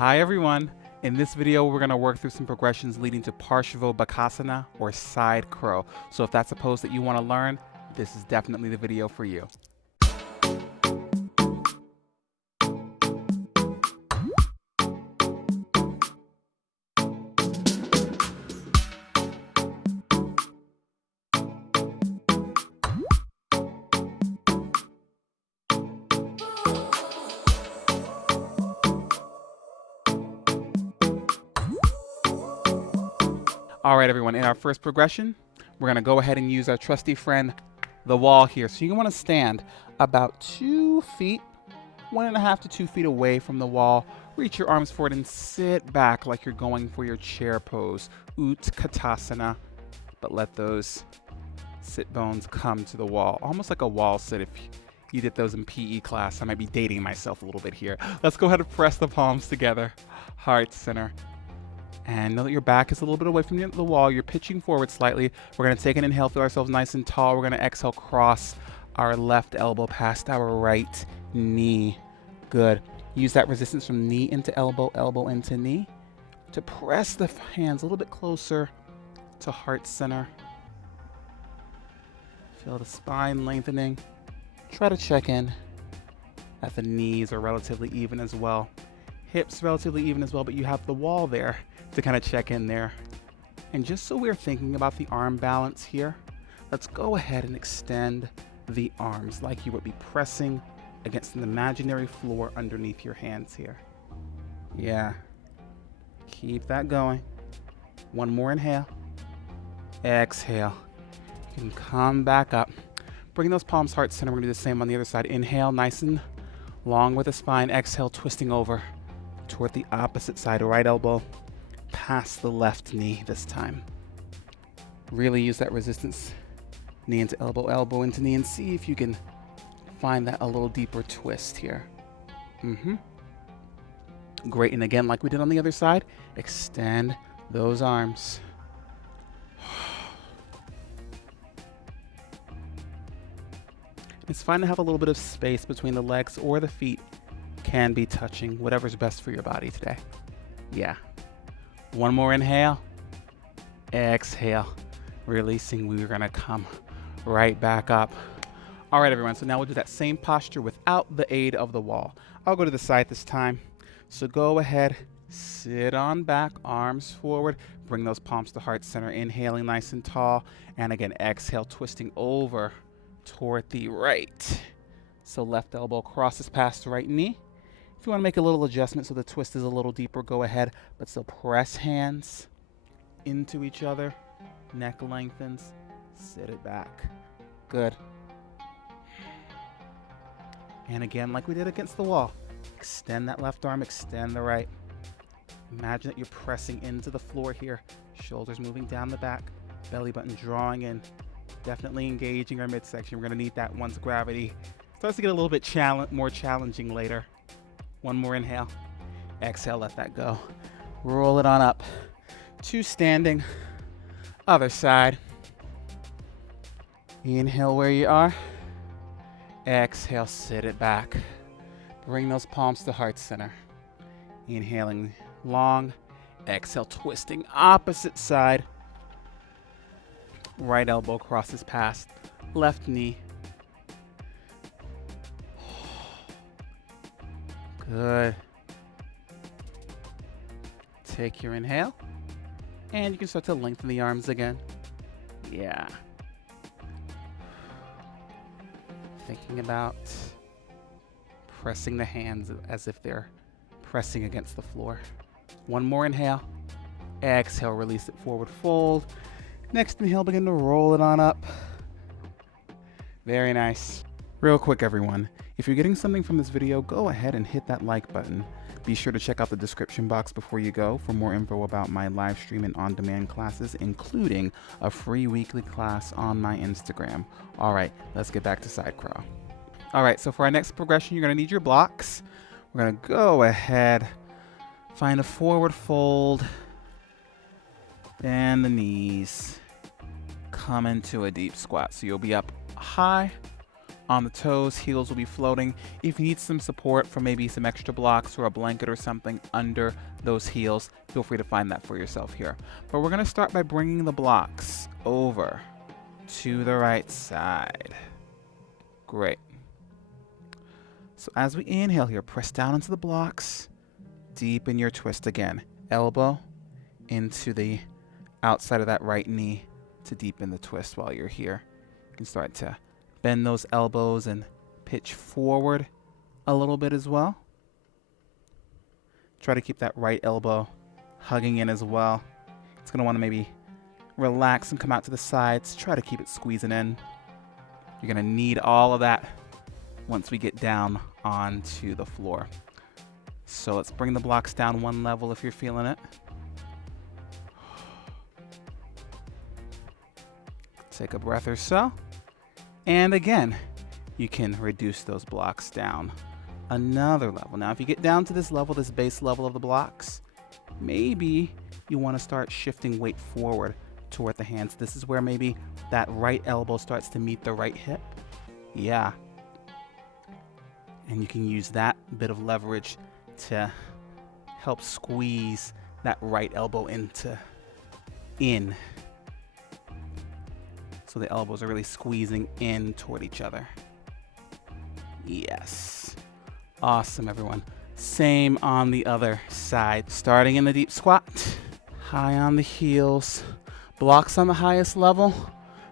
Hi everyone! In this video, we're going to work through some progressions leading to Parsva Bakasana or Sidecrow. So if that's a pose that you want to learn, this is definitely the video for you. All right, everyone, in our first progression, we're going to go ahead and use our trusty friend, the wall here. So you're going to want to stand about 2 feet, 1.5 to 2 feet away from the wall. Reach your arms forward and sit back like you're going for your chair pose, Utkatasana, but let those sit bones come to the wall, almost like a wall sit. If you did those in PE class, I might be dating myself a little bit here. Let's go ahead and press the palms together, heart center. And know that your back is a little bit away from the wall. You're pitching forward slightly. We're going to take an inhale, feel ourselves nice and tall. We're going to exhale, cross our left elbow past our right knee. Good. Use that resistance from knee into elbow, elbow into knee to press the hands a little bit closer to heart center. Feel the spine lengthening. Try to check in that the knees are relatively even as well. Hips relatively even as well, but you have the wall there to kind of check in there. And just so we're thinking about the arm balance here, let's go ahead and extend the arms like you would be pressing against an imaginary floor underneath your hands here. Yeah. Keep that going. One more inhale. Exhale. You can come back up. Bring those palms heart center. We're going to do the same on the other side. Inhale, nice and long with the spine. Exhale, twisting over toward the opposite side. Right elbow past the left knee this time. Really use that resistance. Knee into elbow, elbow into knee, and see if you can find that a little deeper twist here. Great, and again, like we did on the other side, extend those arms. It's fine to have a little bit of space between the legs, or the feet can be touching, whatever's best for your body today. Yeah. One more inhale. Exhale. Releasing, we're gonna come right back up. All right, everyone, so now we'll do that same posture without the aid of the wall. I'll go to the side this time. So go ahead, sit on back, arms forward, bring those palms to heart center, inhaling nice and tall, and again, exhale, twisting over toward the right. So left elbow crosses past the right knee. If you want to make a little adjustment so the twist is a little deeper, go ahead, but still press hands into each other. Neck lengthens, sit it back. Good. And again, like we did against the wall, extend that left arm, extend the right. Imagine that you're pressing into the floor here. Shoulders moving down the back, belly button drawing in. Definitely engaging our midsection. We're going to need that once gravity starts to get a little bit more challenging later. One more inhale. Exhale, let that go. Roll it on up to standing. Other side. Inhale where you are. Exhale, sit it back. Bring those palms to heart center. Inhaling long. Exhale, twisting opposite side. Right elbow crosses past left knee. Good. Take your inhale. And you can start to lengthen the arms again. Yeah. Thinking about pressing the hands as if they're pressing against the floor. One more inhale. Exhale, release it forward, fold. Next inhale, begin to roll it on up. Very nice. Real quick, everyone, if you're getting something from this video, go ahead and hit that like button. Be sure to check out the description box before you go for more info about my live stream and on-demand classes, including a free weekly class on my Instagram. All right, let's get back to Sidecrow. All right, so for our next progression, you're gonna need your blocks. We're gonna go ahead, find a forward fold, bend the knees, come into a deep squat. So you'll be up high on the toes, heels will be floating. If you need some support from maybe some extra blocks or a blanket or something under those heels, feel free to find that for yourself here. But we're gonna start by bringing the blocks over to the right side. Great. So as we inhale here, press down into the blocks, deepen your twist again. Elbow into the outside of that right knee to deepen the twist while you're here. You can start to bend those elbows and pitch forward a little bit as well. Try to keep that right elbow hugging in as well. It's going to want to maybe relax and come out to the sides. Try to keep it squeezing in. You're going to need all of that once we get down onto the floor. So let's bring the blocks down one level if you're feeling it. Take a breath or so. And again, you can reduce those blocks down another level. Now, if you get down to this level, this base level of the blocks, maybe you want to start shifting weight forward toward the hands. This is where maybe that right elbow starts to meet the right hip. Yeah. And you can use that bit of leverage to help squeeze that right elbow in. So the elbows are really squeezing in toward each other. Yes. Awesome, everyone. Same on the other side. Starting in the deep squat. High on the heels. Blocks on the highest level.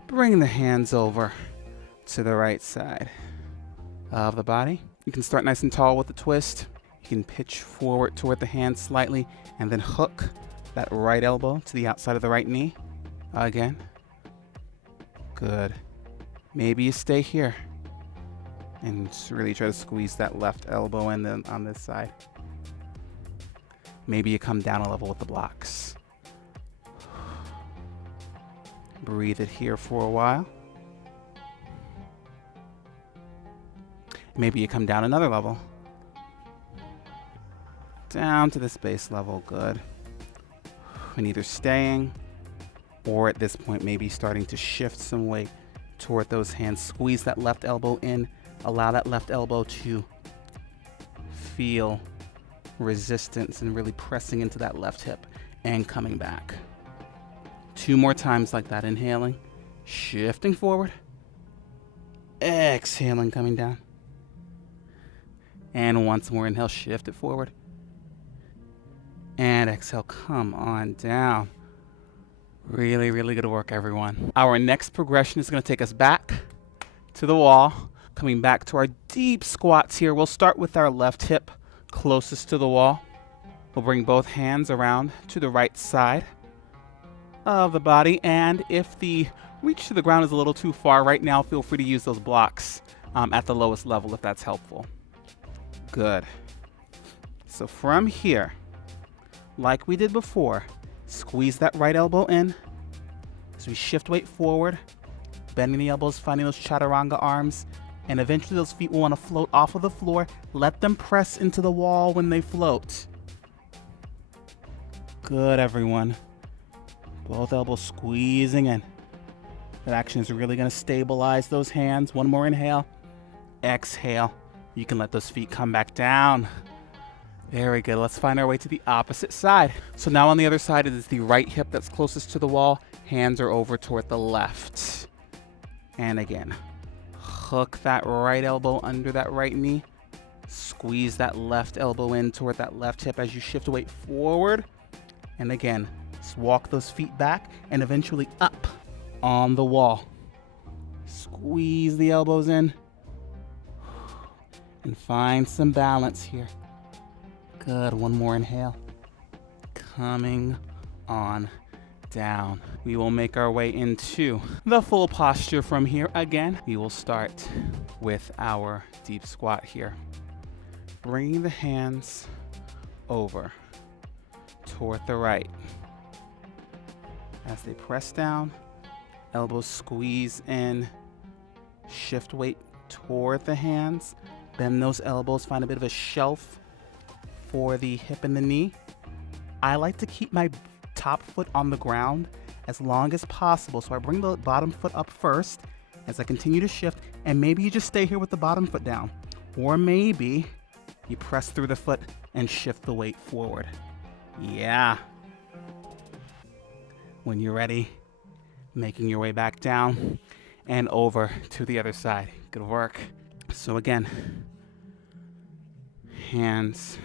Bring the hands over to the right side of the body. You can start nice and tall with the twist. You can pitch forward toward the hands slightly and then hook that right elbow to the outside of the right knee. Again. Good. Maybe you stay here and just really try to squeeze that left elbow in on this side. Maybe you come down a level with the blocks. Breathe it here for a while. Maybe you come down another level. Down to this base level. Good. And either staying or at this point, maybe starting to shift some weight toward those hands. Squeeze that left elbow in. Allow that left elbow to feel resistance and really pressing into that left hip and coming back. 2 more times like that. Inhaling, shifting forward. Exhaling, coming down. And once more, inhale, shift it forward. And exhale, come on down. Really, really good work, everyone. Our next progression is going to take us back to the wall. Coming back to our deep squats here. We'll start with our left hip closest to the wall. We'll bring both hands around to the right side of the body. And if the reach to the ground is a little too far right now, feel free to use those blocks at the lowest level if that's helpful. Good. So from here, like we did before, squeeze that right elbow in as we shift weight forward, bending the elbows, finding those chaturanga arms, and eventually those feet will want to float off of the floor. Let them press into the wall when they float. Good, everyone. Both elbows squeezing in. That action is really going to stabilize those hands. One more inhale. Exhale. You can let those feet come back down. Very good. Let's find our way to the opposite side. So now on the other side, it is the right hip that's closest to the wall. Hands are over toward the left. And again, hook that right elbow under that right knee. Squeeze that left elbow in toward that left hip as you shift weight forward. And again, just walk those feet back and eventually up on the wall. Squeeze the elbows in. And find some balance here. Good. One more inhale. Coming on down. We will make our way into the full posture from here. Again, we will start with our deep squat here. Bringing the hands over toward the right. As they press down, elbows squeeze in, shift weight toward the hands. Bend those elbows, find a bit of a shelf for the hip and the knee. I like to keep my top foot on the ground as long as possible. So I bring the bottom foot up first. As I continue to shift, And maybe you just stay here with the bottom foot down. Or maybe you press through the foot and shift the weight forward. Yeah. When you're ready, making your way back down and over to the other side. Good work. So again, hands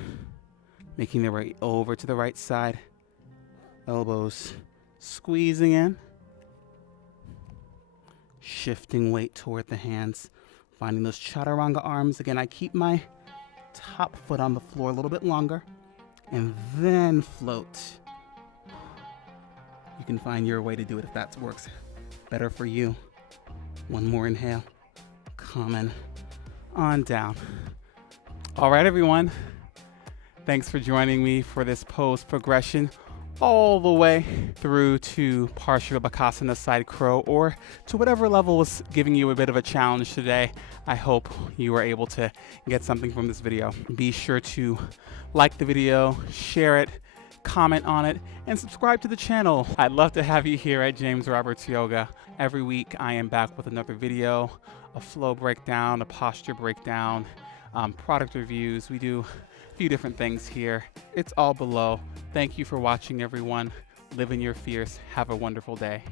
making their way over to the right side. Elbows squeezing in. Shifting weight toward the hands. Finding those chaturanga arms. Again, I keep my top foot on the floor a little bit longer. And then float. You can find your way to do it if that works better for you. One more inhale. Coming on down. All right, everyone. Thanks for joining me for this pose progression all the way through to Parsva Bakasana Sidecrow, or to whatever level was giving you a bit of a challenge today. I hope you were able to get something from this video. Be sure to like the video, share it, comment on it, and subscribe to the channel. I'd love to have you here at James Roberts Yoga. Every week I am back with another video, a flow breakdown, a posture breakdown, product reviews. We do a few different things here. It's all below. Thank you for watching, everyone. Live in your fierce. Have a wonderful day.